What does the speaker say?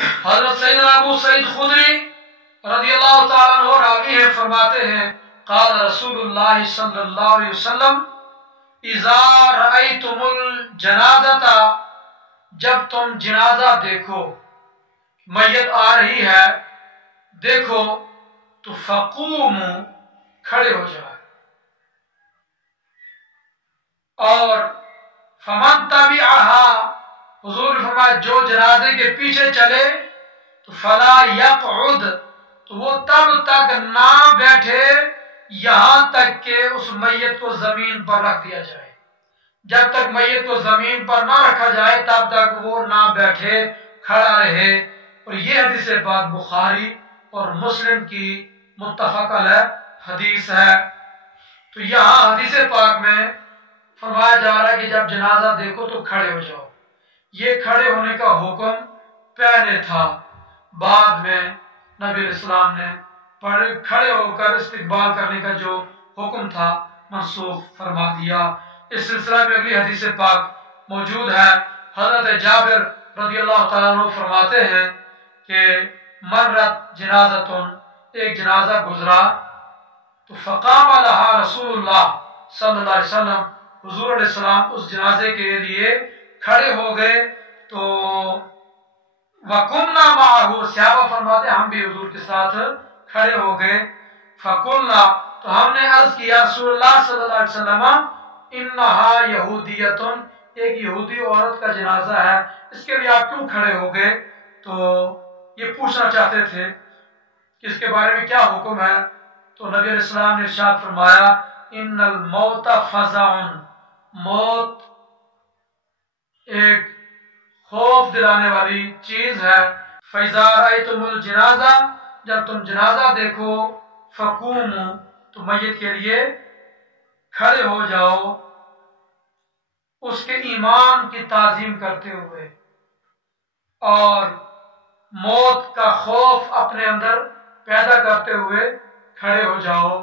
حضرت سیدنا ابو سعید خدری رضی اللہ تعالیٰ عنہ راوی ہیں، فرماتے ہیں قال رسول اللہ صلی اللہ علیہ وسلم اذا رأیتم الجنازۃ، جب تم جنازہ دیکھو، میت آ رہی ہے دیکھو، تو فقوموا، کھڑے ہو جاؤ، اور فمن تبعہا، حضور نے فرمایا جو جنازے کے پیچھے چلے تو فلا یقعد، تو وہ تب تک نہ بیٹھے یہاں تک کہ اس میت کو زمین پر رکھ دیا جائے۔ جب تک میت کو زمین پر نہ رکھا جائے تب تک وہ نہ بیٹھے، کھڑا رہے۔ اور یہ حدیث پاک بخاری اور مسلم کی متفق علیہ حدیث ہے۔ تو یہاں حدیث پاک میں فرمایا جا رہا ہے کہ جب جنازہ دیکھو تو کھڑے ہو جاؤ۔ یہ کھڑے ہونے کا حکم پہلے تھا، بعد میں نبی علیہ السلام نے کھڑے ہو کر استقبال کرنے کا جو حکم تھا منسوخ فرما دیا۔ اس سلسلہ میں اگلی حدیث پاک موجود ہے۔ حضرت جابر رضی اللہ تعالیٰ عنہ فرماتے ہیں کہ مرت جنازتن، ایک جنازہ گزرا تو فقام لہا رسول اللہ صلی اللہ علیہ وسلم، حضور علیہ السلام اس جنازے کے لیے کھڑے ہو گئے تو وَقُمْنَا مَعَهُ، صحابہ فرماتے ہم بھی حضور کے ساتھ کھڑے ہو گئے۔ فَقُلْنَا، تو ہم نے عرض کیا رسول اللہ صلی اللہ علیہ وسلم اِنَّهَا یہودیتن، ایک یہودی عورت کا جنازہ ہے، اس کے لیے آپ کیوں کھڑے ہو گئے؟ تو یہ پوچھنا چاہتے تھے کہ اس کے بارے میں کیا حکم ہے؟ تو نبی علیہ السلام نے ارشاد فرمایا ان الموت فزع، موت ایک خوف دلانے والی چیز ہے۔ فَإِذَا رَأَيْتُمُ الْجِنَازَةَ، جب تم جنازہ دیکھو، فَقُومُوا، تو میت کے لیے کھڑے ہو جاؤ، اس کے ایمان کی تعظیم کرتے ہوئے اور موت کا خوف اپنے اندر پیدا کرتے ہوئے کھڑے ہو جاؤ۔